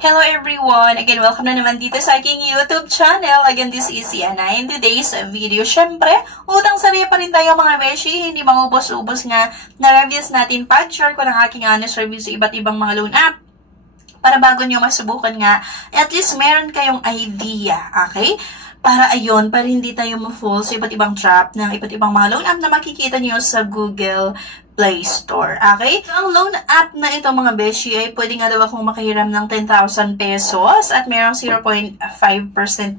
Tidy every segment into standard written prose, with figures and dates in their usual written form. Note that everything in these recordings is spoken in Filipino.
Hello everyone! Again, welcome na naman dito sa aking YouTube channel. Again, this is Yana. In today's video, syempre, utang sabi pa rin tayo mga beshi. Hindi maubos-ubos nga na reviews natin. Pag-share ko ng aking honest review sa iba't ibang mga loan app. Para bago nyo masubukan nga, at least meron kayong idea, okay? Para ayun, para hindi tayo ma-fall sa iba't ibang trap ng iba't ibang mga loan app na makikita nyo sa Google Play Store. Okay? So, ang loan app na ito mga beshi ay pwede nga daw akong makahiram ng 10,000 pesos at merong 0.5%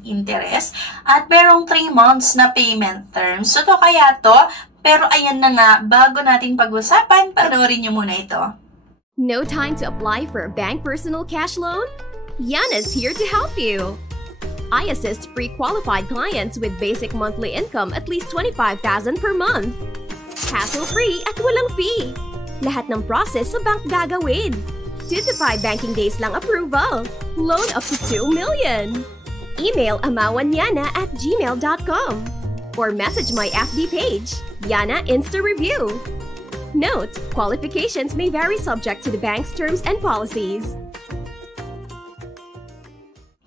interest at merong 3 months na payment terms. So, to kaya to. Pero ayan na nga, bago natin pag-usapan, panoorin nyo muna ito. No time to apply for a bank personal cash loan? Yana's here to help you. I assist pre-qualified clients with basic monthly income at least 25,000 per month. Hassle-free at walang fee. Lahat ng process sa bank gagawin. 2 to 5 banking days lang approval. Loan up to 2 million. Email amawanyana@gmail.com or message my FB page, Yana Insta Review. Note, qualifications may vary subject to the bank's terms and policies.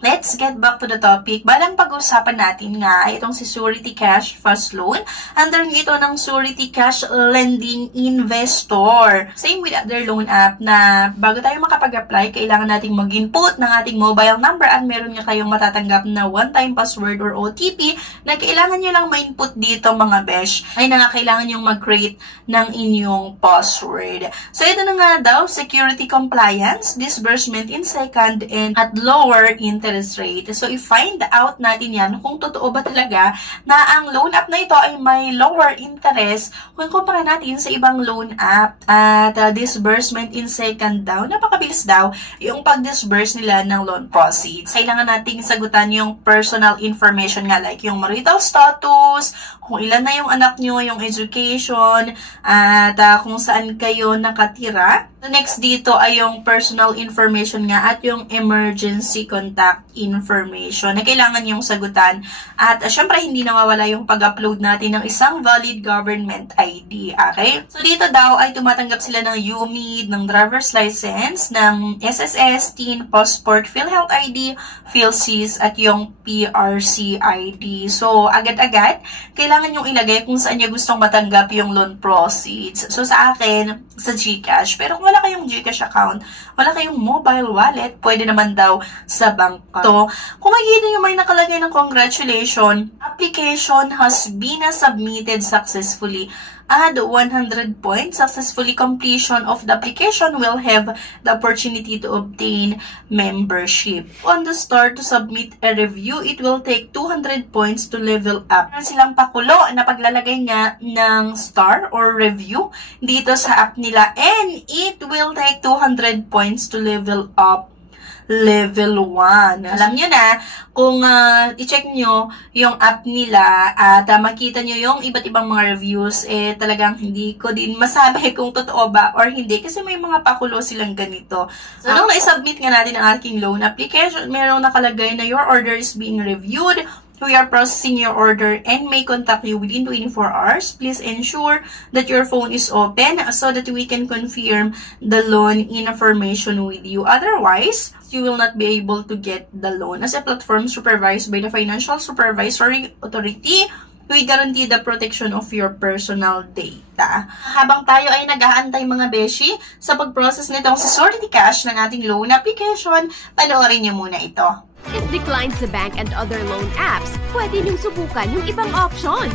Let's get back to the topic. Balang pag-usapan natin nga ay itong si Surety Cash Fast Loan. Under ito ng Surety Cash Lending Investor. Same with other loan app na bago tayo makapag-apply, kailangan nating mag-input ng ating mobile number at meron nga kayong matatanggap na one-time password or OTP na kailangan nyo lang ma-input dito mga besh. Ay na nga kailangan nyo mag-create ng inyong password. So ito na nga daw, security compliance, disbursement in second, and at lower interest rate. So, i-find out natin yan kung totoo ba talaga na ang loan app na ito ay may lower interest kung kumpara natin sa ibang loan app. At disbursement in second daw, napakabilis daw yung pag-disburse nila ng loan proceeds. Kailangan nating sagutan yung personal information nga like yung marital status, kung ilan na yung anak nyo, yung education, at kung saan kayo nakatira. The next dito ay yung personal information nga at yung emergency contact information na kailangan yung sagutan. At syempre, hindi nawawala yung pag-upload natin ng isang valid government ID. Okay? So, dito daw ay tumatanggap sila ng UMID, ng driver's license, ng SSS, TIN, Passport, PhilHealth ID, PhilSys, at yung PRC ID. So, agad-agad, kailangan yung ilagay kung saan nyo gustong matanggap yung loan proceeds. So, sa akin, sa GCash. Pero kung wala kayong GCash account, wala kayong mobile wallet, pwede naman daw sa bank. So, kung makikita nyo may nakalagay ng congratulations, application has been submitted successfully. Add 100 points. Successfully completion of the application will have the opportunity to obtain membership. On the start to submit a review, it will take 200 points to level up. Meron silang pakulo na paglalagay nga ng star or review dito sa app nila, and it will take 200 points to level up level 1. Alam nyo na, kung i-check nyo yung app nila at makita nyo yung iba't ibang mga reviews, talagang hindi ko din masabi kung totoo ba or hindi kasi may mga pakulo silang ganito. So, nung na-submit nga natin ang aking loan application, merong nakalagay na your order is being reviewed. We are processing your order and may contact you within 24 hours. Please ensure that your phone is open so that we can confirm the loan information with you. Otherwise, you will not be able to get the loan. As a platform supervised by the Financial Supervisory Authority, we guarantee the protection of your personal data. Habang tayo ay nag-aantay mga beshi sa pag-process nitong si Surety Cash ng ating loan application, panoorin niyo muna ito. If declined sa bank and other loan apps, pwede niyong subukan yung ibang options.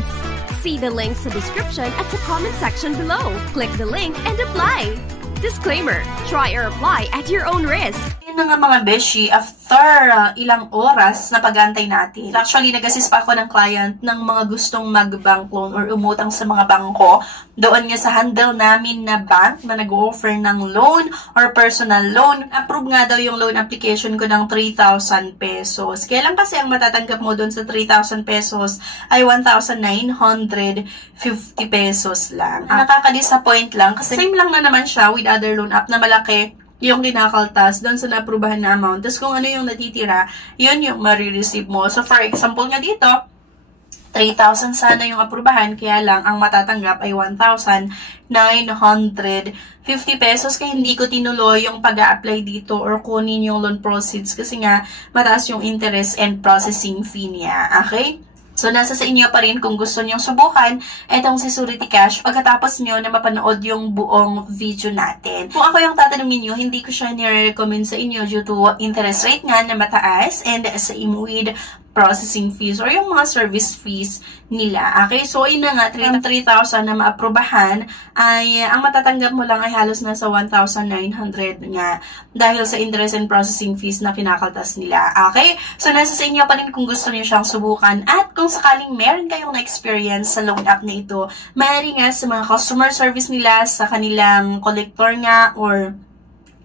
See the links sa description at sa comment section below. Click the link and apply. Disclaimer, try or apply at your own risk. Yun na nga mga beshi, after ilang oras na pag-antay natin. Actually, nag-assist pa ako ng client ng mga gustong mag-bank loan or umutang sa mga bangko. Doon nga sa handle namin na bank na nag-offer ng loan or personal loan. Approve nga daw yung loan application ko ng 3,000 pesos. Kaya lang kasi ang matatanggap mo doon sa 3,000 pesos ay 1,950 pesos lang. Nakaka-disappoint lang kasi same lang na naman siya with other loan app na malaki yung kinakaltas doon sa na-aprubahan na amount. Tapos kung ano yung natitira, yun yung marireceive mo. So, for example nga dito, 3,000 sana yung aprubahan, kaya lang ang matatanggap ay 1,950 pesos. Kaya hindi ko tinuloy yung pag-a-apply dito or kunin yung loan proceeds kasi nga mataas yung interest and processing fee niya. Okay? So, nasa sa inyo pa rin kung gusto nyong subukan itong si Surety Cash pagkatapos nyo na mapanood yung buong video natin. Kung ako yung tatanungin nyo, hindi ko siya nire-recommend sa inyo due to interest rate nga na mataas and same with processing fees or yung mga service fees nila. Okay? So, yun na nga, 3,000 na maaprubahan ay ang matatanggap mo lang ay halos nasa 1,900 nga dahil sa interest and processing fees na kinakaltas nila. Okay? So, nasa sa inyo pa rin kung gusto niyo siyang subukan at kung sakaling meron kayong na-experience sa loan app na ito, maaari nga sa mga customer service nila, sa kanilang collector nga or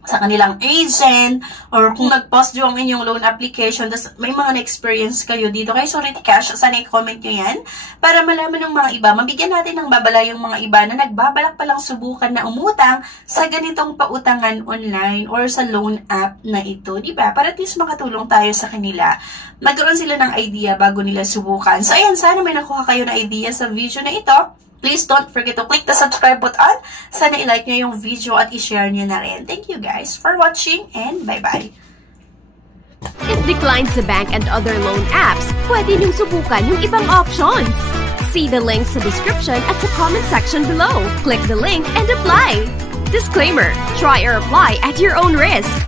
sa kanilang agent, or kung nag-post yung inyong loan application, tas may mga na-experience kayo dito kay Surety Cash, sana i-comment nyo yan para malaman ng mga iba. Mabigyan natin ng babala yung mga iba na nagbabalak palang subukan na umutang sa ganitong pautangan online or sa loan app na ito, diba? Para at least makatulong tayo sa kanila. Magkaroon sila ng idea bago nila subukan. So, ayan, sana may nakuha kayo na idea sa video na ito. Please don't forget to click the subscribe button. Sana i-like nyo yung video at i-share nyo na rin. Thank you guys for watching and bye-bye. If declined sa bank and other loan apps, pwede nyong subukan yung ibang options. See the links sa description at sa comment section below. Click the link and apply. Disclaimer, try or apply at your own risk.